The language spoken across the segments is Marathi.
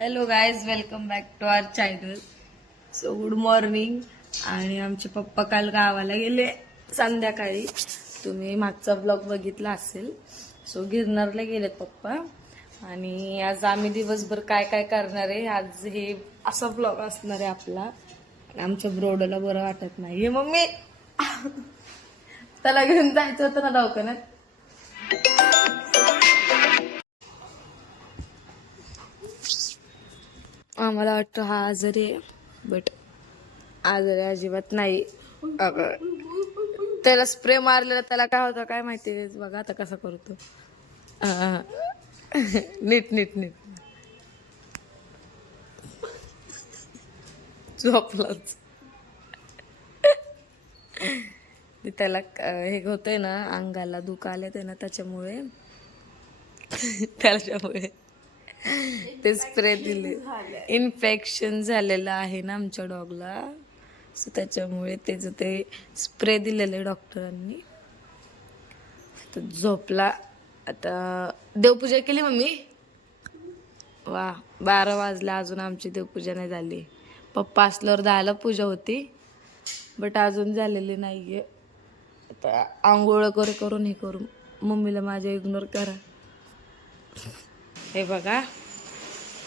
Hello guys welcome back to our channel so good morning आणि आमचे पप्पा काल गावाला गेले संध्याकाळी. तुम्ही मागचा ब्लॉग बघितला असेल. सो गिरनारला गेलेत पप्पा. आणि आज आम्ही दिवसभर काय काय करणार आहे? आज हे असा ब्लॉग असणार आहे आपला. आमच्या ब्रोडला बरं वाटत नाही. हे मम्मी! त्याला घेऊन जायचं होतं ना दवाखान्यात. आम्हाला वाटतं हा आजारी आहे बट आजारी अजिबात नाही. अगं त्याला स्प्रे मारलेला त्याला काय होतं काय माहिती बघा आता कसं करतो. नीट नीट नीट. झोपलाच. त्याला हे होतंय ना अंगाला दुख आले ते ना त्याच्यामुळे त्याच्यामुळे. ते स्प्रे दिले. इन्फेक्शन झालेलं आहे ना आमच्या डॉगला सो त्याच्यामुळे त्याचं ते स्प्रे दिलेलं आहे डॉक्टरांनी तर झोपला. आता देवपूजा केली मम्मी? वा बारा वाजला अजून आमची देवपूजा नाही झाली. पप्पा असल्यावर दहाला पूजा होती बट अजून झालेली नाही आहे आता आंघोळ करे करून हे करून मम्मीला माझ्या इग्नोर करा. हे बघा.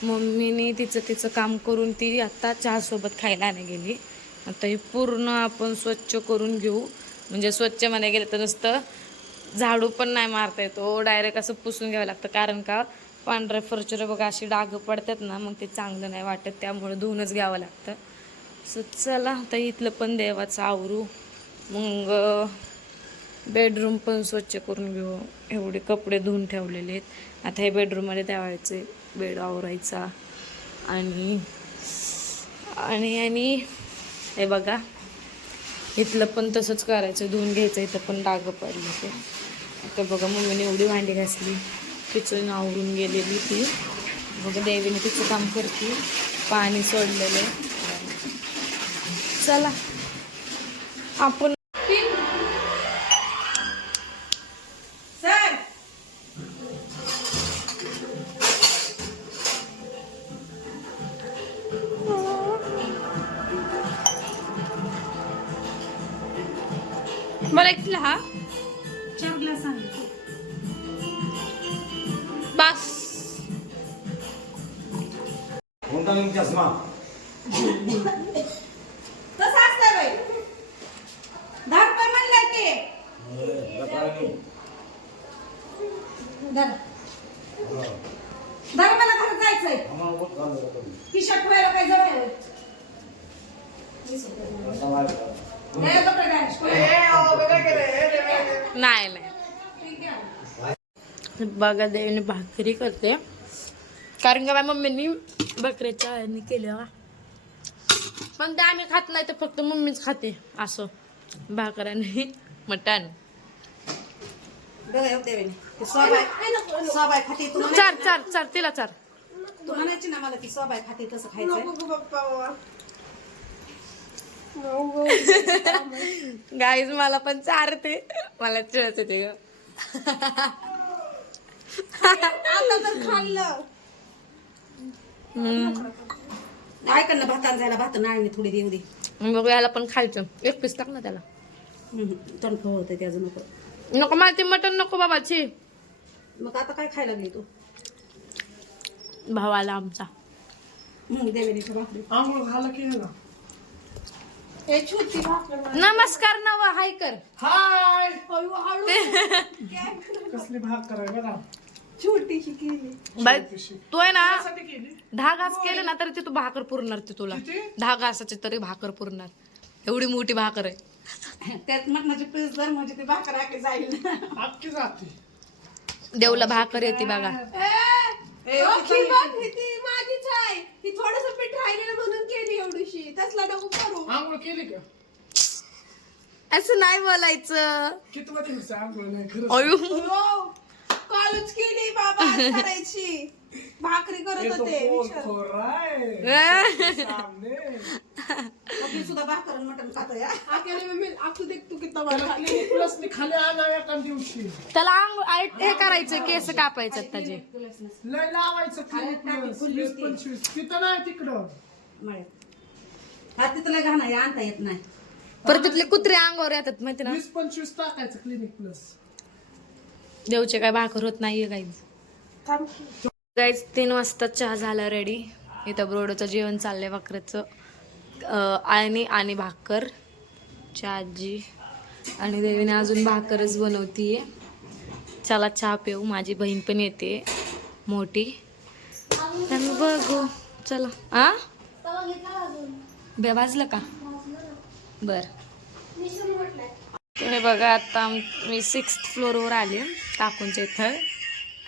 मम्मीने तिचं तिचं काम करून ती आत्ता चहासोबत खायला नाही गेली. आता हे पूर्ण आपण स्वच्छ करून घेऊ. म्हणजे स्वच्छ म्हणाय गेलं तर नुसतं झाडू पण नाही मारता येतो. हो, डायरेक्ट असं पुसून घ्यावं लागतं. कारण का? पांढऱ्या फर्चर बघा अशी डाग पडतात ना मग ते चांगलं नाही वाटत. त्यामुळे धुवूनच घ्यावं लागतं. सो चला आता इथलं पण देवाचं आवरू. मग बेडरूम पण स्वच्छ करून घेऊ. एवढे कपडे धुवून ठेवलेले आहेत. आता हे बेडरूममध्ये द्यावायचे बेड आवरायचा आणि आणि आणि हे बघा. इथलं पण तसंच करायचं धुवून घ्यायचं. इथं पण डाग पडले ते. आता बघा मम्मीने एवढी भांडी घासली. किचन आवरून गेलेली ती. बघा देवीने तिचं काम करते. पाणी सोडलेलं आहे. चला. आपण नेम चष्मा कसं असतं बाई. दहा रुपये म्हणलं की. धर. धर मला घरात जायचंय. खिशात ठेवायला काय जवळ आहे? नाही, कपडे घाल. नाही नाही. बघा देवीने भाकरी करते. कारण का माझ्या मम्मीनी बकऱ्याच्या ह्यानी केल्या पण ते आम्ही खात नाही तर फक्त मम्मीच खाते असं. भाकऱ्याने मटण. चार चार चार तिला चार. तू म्हणायची ना मला ती स्वाबाई खाते तसं खायचं गाईज मला पण चारते मला चिळत ते ग. आता तर खाल्लं. ऐक ना भातान जायला भात नाळणी थोडी देऊ दे. मग याला पण खायचं. एक पीस टाक ना त्याला. तणफ होतं त्याचं नको. नको मला ते मटण नको बाबाची. मग आता काय खायला लागली तू? भावाला आमचा. हम्म, देवेलीची भाकरी. आंघोळ झालं की ना हे छोटी भाकरी नमस्कार नव हाय! कर हाय हळू. कसली भाग कराय बघा. छोटीशी केली. बाई तू आहे ना दहा घास केले ना तरी ती तू भाकर पुरणार ती तुला? दहा घासाची तरी भाकर पुरणार. एवढी मोठी भाकर आहे. त्यात मटणाची पीस जर म्हणजे ती भाकर आखी जाईल. जाते. देवला भाकर येते बघा. माझीच आहे. ती थोडस पीठ राहिलेलं म्हणून केली एवढीशी. तसला नको करू. आंघोळ केली का? असं नाही बोलायचं. कालच केली बाबा आज करायची. भाकरी करत होते विचार. सुद्धा भाकर आणि मटण खातो या. अकेले में मैं आपको देख तू कितना बड़ा क्लिनिक प्लस ने खाली आना एका दिवशी. त्याला अंग आय- हे करायचं केस कापायचं त्याचे. लय लावायचं क्लिनिक प्लस वीस पंचवीस. तिथं नाही तिकडं. हा तिथलं घाण आणता येत नाही. परत तिथले कुत्रे अंगावर येतात माहिती ना? वीस पंचवीस टाकायचं क्लिनिक प्लस देवचे काय भाकर होत नाहीये काही गाईज तीन वाजता चहा झाला रेडी इथं ब्रोडचं जेवण चाललंय भाकरचं आणि आणि भाकर. आजी आणि देवीने अजून भाकरच बनवतीये. चला चहा पिऊ. माझी बहीण पण येते. मोठी. आणि बघू. चला. आ? बे भाजलं का? बर. तुम्ही बघा आता मी सिक्स फ्लोअरवर आले काकूंच्या इथं.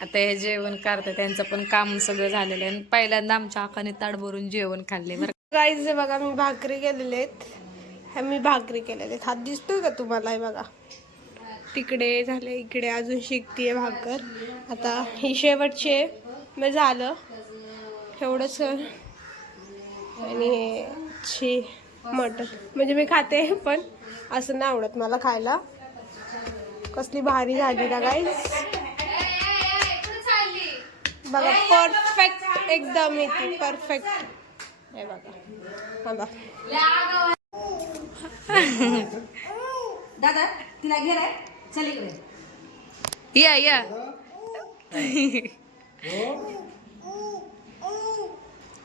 आता हे जेवण करते त्यांचं पण काम सगळं झालेलं आहे. आणि पहिल्यांदा आमच्या आकाने ताट भरून जेवण खाल्ले बरं गाईज बघा मी भाकरी केलेले आहेत. ह्या मी भाकरी केलेले आहेत. हात दिसतोय का तुम्हाला? हे बघा. तिकडे झाले इकडे अजून शिकतीये भाकर. आता ही शेवटची आहे. मग झालं. एवढंच. आणि हे मटण. म्हणजे मी खाते पण असं नाही आवडत मला खायला. कसली भारी झाली ना गाईज बघा परफेक्ट एकदम येते परफेक्ट हे बघा हा बघा. दादा तिला घे रे. चल इकडे. या या.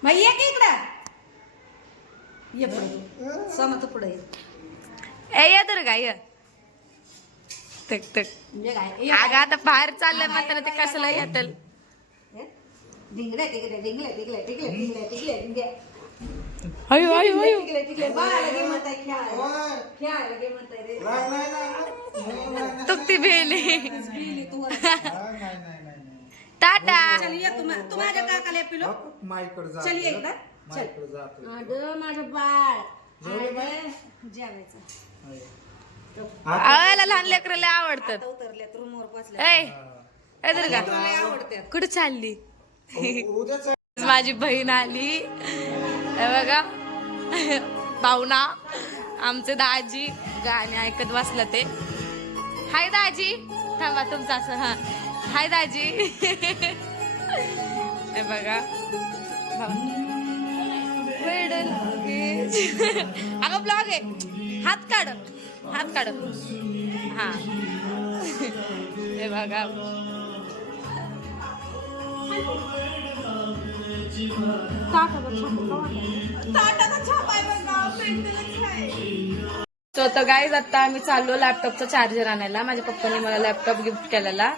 मग ये की इकडं. ये पुढे समत पुढे ये. ए या तर का या. तक अगं आता बाहेर चाललंय म्हणताना ते कसला येतल? ये. ढिंगले टिकले ढिंगले टिकले टिकले ढिंगले टिकले ढिंगे अयो अयो अयो. टिकले टिकले बाळाला घे म्हणताय खेळायला. खेळायला घे म्हणताय रे. तुकती भेली बिली तू वर. टाटा. तू माझ्या काकाला पिलो. चल माझं बाळ. जेवायचं. आवायला लहान लेकराला आवडतात. उतरल्यात रूमवर पोचल्या कुठे चालली? माझी बहीण आली. हे बघा. पाहुणा आमचे दाजी. गाणे ऐकत बसलं ते. हाय दाजी. थांबा तुमचं असं हा. हाय दाजी. हे बघा. वेडल अगं ब्लॉग आहे. हात काढ. हात काढ. हा. हे बघा. तो तर गाईज आता आम्ही चाललो लॅपटॉपचा चार्जर आणायला. माझ्या पप्पाने मला लॅपटॉप गिफ्ट केलेला.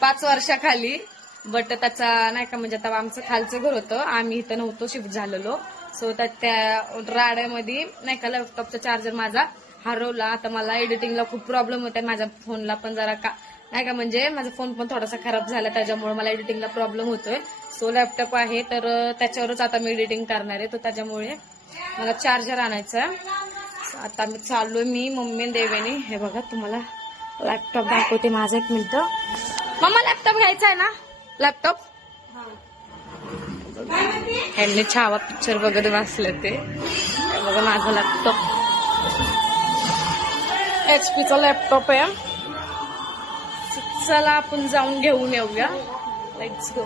पाच वर्षाखाली. बट त्याचा नाही का म्हणजे आता आमचं खालचं घर होतं. आम्ही इथं नव्हतो शिफ्ट झालेलो. सो त्यात त्या राड्यामध्ये नाही का लॅपटॉपचा चार्जर माझा हरवला. आता मला एडिटिंगला खूप प्रॉब्लेम होता माझ्या फोनला पण जरा का नाही का म्हणजे माझा फोन पण थोडासा खराब झाला. त्याच्यामुळे मला एडिटिंगला प्रॉब्लेम होतोय. सो लॅपटॉप आहे तर त्याच्यावरच आता मी एडिटिंग करणार आहे. तर त्याच्यामुळे मला चार्जर आणायचा आहे. आता मी चाललोय मी मम्मी देवेनी. हे बघा तुम्हाला लॅपटॉप दाखवते. माझा एक मिनिट. मम्मा लॅपटॉप घ्यायचा आहे ना? लॅपटॉप ह्यांनी छावा पिक्चर वगैरे वाचलं ते. बघा माझा लॅपटॉप एच पीचा लॅपटॉप आहे चला आपण जाऊन घेऊन येऊया. लेट्स गो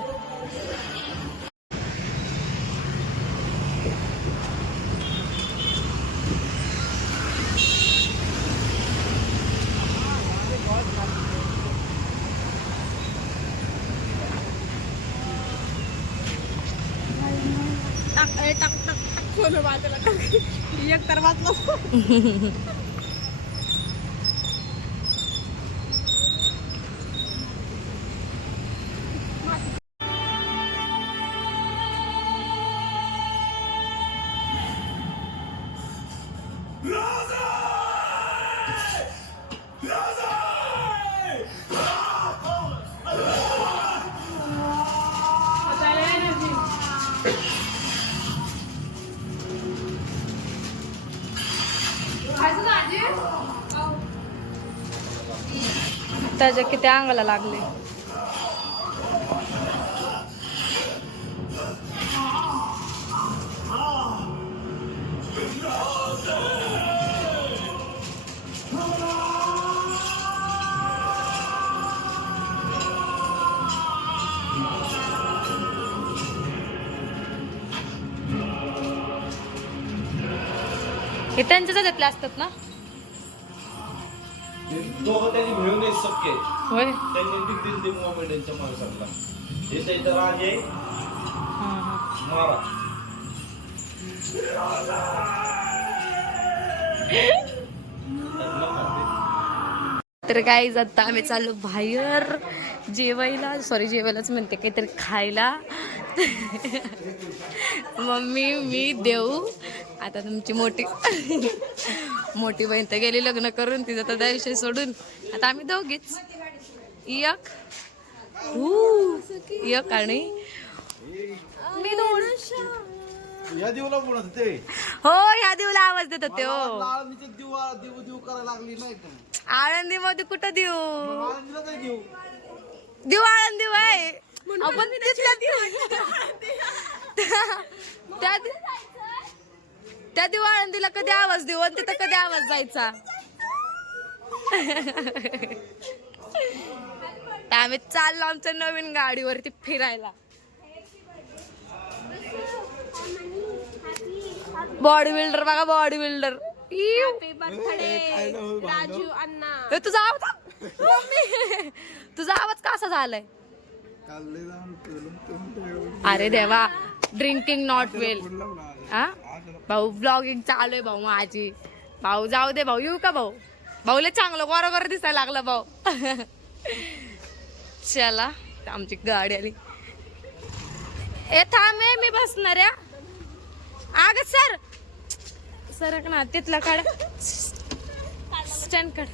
टाक सोनं बाजूला टाक एक तर वाचलं की त्या अंगाला लागले. हे त्यांच्या जागेतले असतात ना? होय. त्यांनी त्यांच्या माणसाला हे त्यांचा राज आहे. महाराज त्यांना माहिती. तर काय आता आम्ही चाललो बाहेर. जेवायला. सॉरी जेवायलाच म्हणते काहीतरी खायला. मम्मी मी देऊ. आता तुमची मोठी. मोठी बहीण तर गेली लग्न करून तिचा तर विषय सोडून. आता आम्ही दोघीच. एक हू, एक आणि मी या देऊला बोलत ते? हो ह्या देऊला आवाज देत होते हो. आळंदीचे देऊ देऊ करायला लागली नाही का? आळंदी मध्ये कुठं देऊ? आळंदीला काय देऊ देऊ आळंदी बाय आपण तिथल्या त्या दि- त्या देऊ आळंदीला कधी आवाज देऊ आणि तिथं कधी आवाज जायचा? तर आम्ही चाललो आमच्या नवीन गाडीवरती फिरायला. बॉडी बिल्डर बघा बॉडी बिल्डर राजू अण्णा. तुझा आवाज मम्मी. तुझा आवाज कसा झालाय? अरे देवा ड्रिंकिंग नॉट वेल हा भाऊ ब्लॉगिंग चालू आहे भाऊ माझी. भाऊ जाऊ दे भाऊ येऊ का भाऊ? भाऊला चांगलं गोरा गोरा दिसायला लागलं भाऊ. चला आमची गाडी आली. ए थांबे मी बसणार या आग सर. सरक ना तिथला काढ. स्टँड काढ.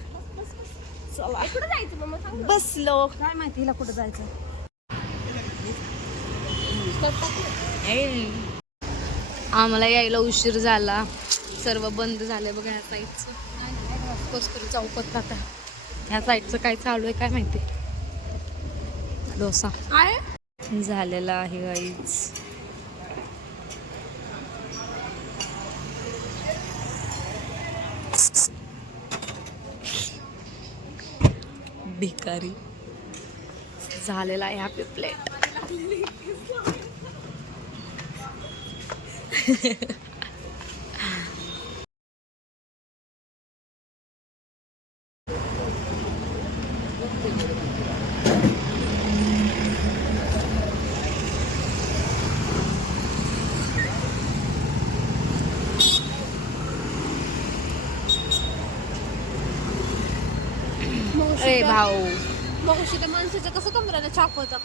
बसलो. काय माहिती हिला कुठं जायचं? आम्हाला यायला उशीर झाला. सर्व बंद झालंय बघा ह्या साईडचं कस्तुरी चौकात आता. ह्या साईडचं काय चालू आहे काय माहिती? डोसा. झालेला आहे गाईच भिकारी. झालेला आहे हॅपी प्लेट ए भाऊ. मग त्या माणसाचं कसं कमराला छाप होता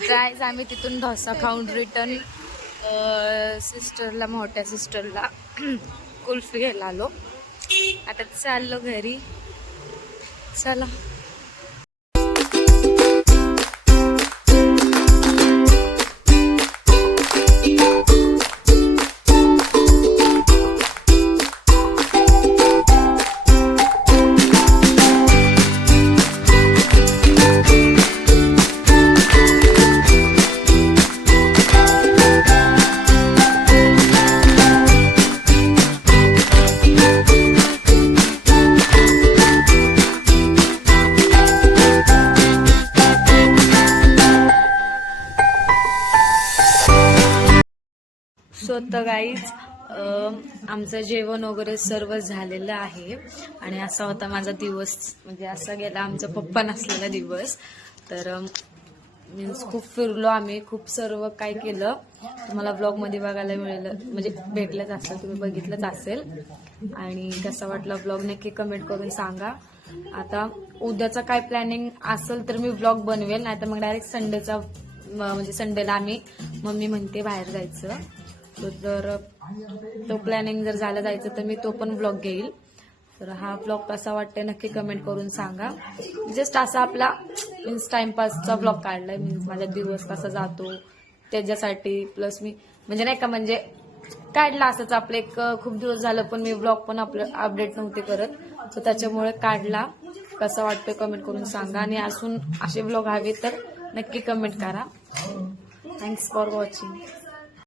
गायज आम्ही तिथून ढोसा खाऊन रिटर्न सिस्टरला मोठ्या सिस्टरला कुल्फी घ्यायला आलो. आता चाललो घरी. चला. आमचं जेवण वगैरे सर्व झालेलं आहे. आणि असा होता माझा दिवस. म्हणजे असा गेला आमचा पप्पा नसलेला दिवस. तर मीन्स खूप फिरलो आम्ही. खूप सर्व काय केलं. तुम्हाला ब्लॉगमध्ये बघायला मिळेल. म्हणजे भेटलंच असेल. तुम्ही बघितलंच असेल. आणि कसा वाटला ब्लॉग नक्की कमेंट करून सांगा. आता उद्याचा काय प्लॅनिंग असेल तर मी ब्लॉग बनवेल. नाही तर मग डायरेक्ट संडेचा म्हणजे संडेला आम्ही मम्मी म्हणते बाहेर जायचं. तर जर तो प्लॅनिंग जर झालं जायचं तर मी तो पण ब्लॉग घेईल. तर हा ब्लॉग कसा वाटतंय नक्की कमेंट करून सांगा. जस्ट असा आपला मीन्स टाइमपासचा ब्लॉग काढलाय. मीन्स माझा दिवस कसा जातो त्याच्यासाठी प्लस मी म्हणजे नाही का म्हणजे काढला असंच आपलं एक खूप दिवस झालं पण मी ब्लॉग पण आपलं अपडेट नव्हते करत. सो त्याच्यामुळे काढला. कसा वाटतोय कमेंट करून सांगा. आणि असून असे ब्लॉग हवे तर नक्की कमेंट करा. Thanks for watching